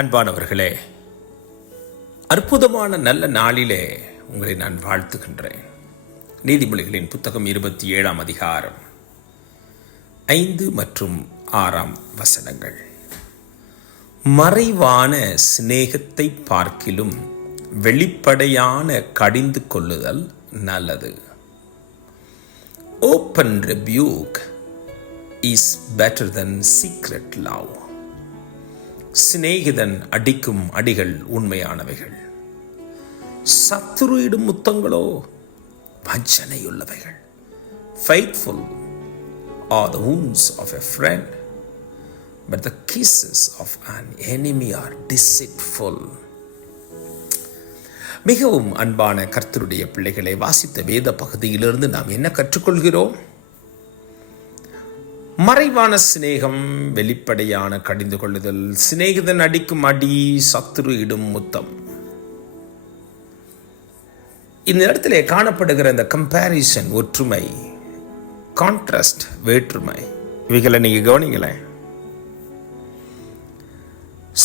அன்பானவர்களே, அற்புதமான நல்ல நாளிலே உங்களை நான் வாழ்த்துகின்றேன். நீதிமொழிகளின் புத்தகம் 27ஆம் அதிகாரம் 5 மற்றும் 6ஆம் வசனங்கள். மறைவான சிநேகத்தை பார்க்கிலும் வெளிப்படையான கடிந்து கொள்ளுதல் நல்லது. Open rebuke is better than secret love. சிநேகிதன் அடிக்கும் அடிகள் உண்மையானவைகள், சத்துருவிடும் முத்தங்களோ வஞ்சனையுள்ளவைகள். Faithful are the wounds of a friend, but the kisses of an enemy are deceitful. மிகவும் அன்பான கர்த்தருடைய பிள்ளைகளை, வாசித்த வேத பகுதியிலிருந்து நாம் என்ன கற்றுக்கொள்கிறோம்? மறைவான சிநேகம், வெளிப்படையான கடிந்து கொள்ளுதல், சிநேகிதன் அடிக்கும் அடி, சத்துரு இடும் முத்தம். இந்த இடத்திலே காணப்படுகிற இந்த கம்பேரிசன், ஒற்றுமை, கான்ட்ராஸ்ட், வேற்றுமை, இவைகளை நீங்க கவனிங்களேன்.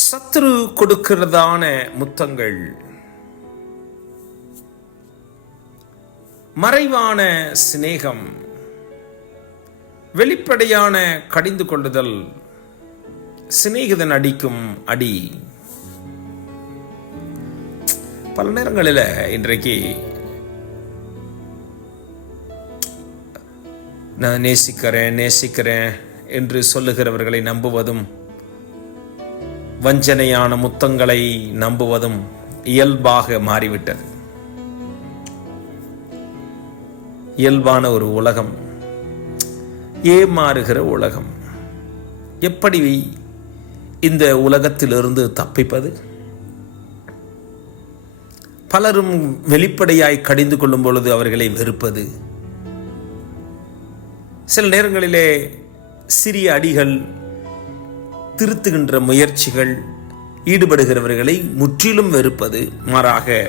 சத்துரு கொடுக்கிறதான முத்தங்கள், மறைவான சிநேகம், வெளிப்படையான கடிந்து கொள்ளுதல், சிநேகிதன் அடிக்கும் அடி. பல நேரங்களில் இன்றைக்கு நான் நேசிக்கிறேன் என்று சொல்லுகிறவர்களை நம்புவதும், வஞ்சனையான முத்தங்களை நம்புவதும் இயல்பாக மாறிவிட்டது. இயல்பான ஒரு உலகம், ஏமாறுகிற உலகம். எப்படி இந்த உலகத்திலிருந்து தப்பிப்பது? பலரும் வெளிப்படையாய் கடிந்து கொள்ளும் பொழுது அவர்களை வெறுப்பது, சில நேரங்களிலே சிறிய அடிகள், திருத்துகின்ற முயற்சிகள், ஈடுபடுகிறவர்களை முற்றிலும் வெறுப்பது. மாறாக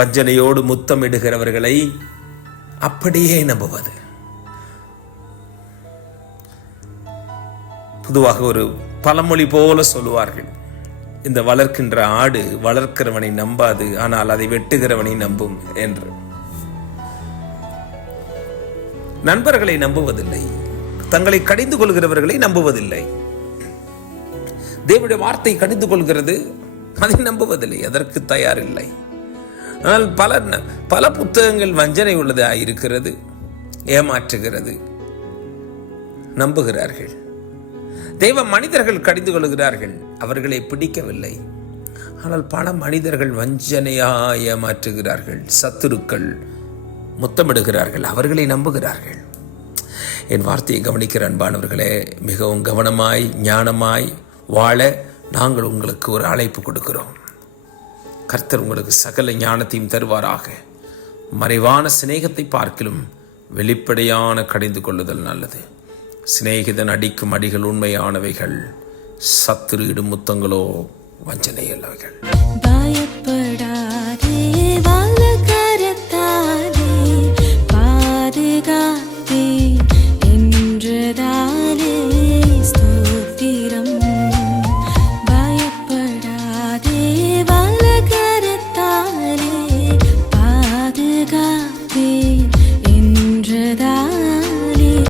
வஞ்சனையோடு முத்தமிடுகிறவர்களை அப்படியே நம்புவது. பொதுவாக ஒரு பழமொழி போல சொல்லுவார்கள், இந்த வளர்க்கின்ற ஆடு வளர்க்கிறவனை நம்பாது, ஆனால் அதை வெட்டுகிறவனை நம்பும் என்று. நண்பர்களை நம்புவதில்லை, தங்களை கடிந்து கொள்கிறவர்களை நம்புவதில்லை. தேவனுடைய வார்த்தை கடிந்து கொள்கிறது, அதை நம்புவதில்லை, அதற்கு தயாரில்லை. ஆனால் பல புத்தகங்கள் வஞ்சனை உள்ளதாக இருக்கிறது, ஏமாற்றுகிறது, நம்புகிறார்கள். தெய்வ மனிதர்கள் கடிந்து கொள்கிறார்கள், அவர்களை பிடிக்கவில்லை. ஆனால் பல மனிதர்கள் வஞ்சனையாய் ஏமாற்றுகிறார்கள், சத்துருக்கள் முத்தமிடுகிறார்கள், அவர்களை நம்புகிறார்கள். என் வார்த்தையை கவனிக்கிற அன்பானவர்களே, மிகவும் கவனமாய் ஞானமாய் வாழ நாங்கள் உங்களுக்கு ஒரு அழைப்பு கொடுக்கிறோம். கர்த்தர் உங்களுக்கு சகல ஞானத்தையும் தருவாராக. மறைவான சிநேகத்தை பார்க்கிலும் வெளிப்படையான கடிந்து கொள்ளுதல் நல்லது. சிநேகிதன் அடிக்கும் அடிகள் உண்மையானவைகள், சத்துரு இடும் முத்தங்களோ வஞ்சனை அல்லவைகள். பயப்படாதே.